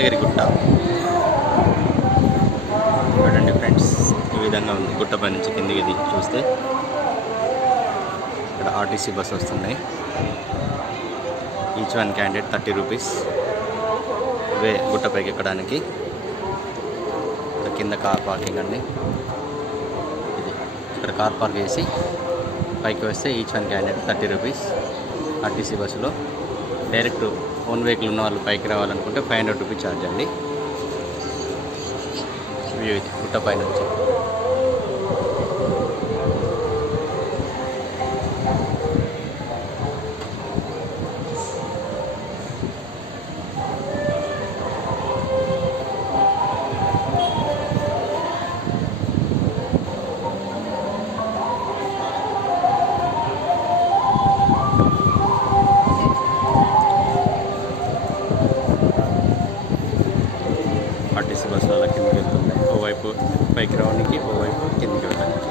యాదగిరి గుట్ట. చూడండి ఫ్రెండ్స్, ఈ విధంగా ఉంది. గుట్టపై నుంచి కిందికి దిగి చూస్తే ఇక్కడ ఆర్టీసీ బస్సు వస్తున్నాయి. Each one candidate 30 rupees. ఇవే గుట్టపైకి ఎక్కడానికి. ఇక్కడ కింద కార్ పార్కింగ్ అండి. ఇది ఇక్కడ కార్ పార్క్ చేసి పైకి వస్తే each one candidate 30 rupees. RTC బస్సులో డైరెక్ట్ ఓన్ వెహికల్ ఉన్న వాళ్ళు పైకి రావాలనుకుంటే 500 రూపీస్ ఛార్జ్ అండి. వ్యూ ఇది గుట్టపై నుంచి. ఆర్టీసీ బస్సులు అలా కిందకి వెళ్తున్నాయి. ఓవైపు పైకి రావడానికి, ఓవైపు కిందకి వెళ్ళడానికి.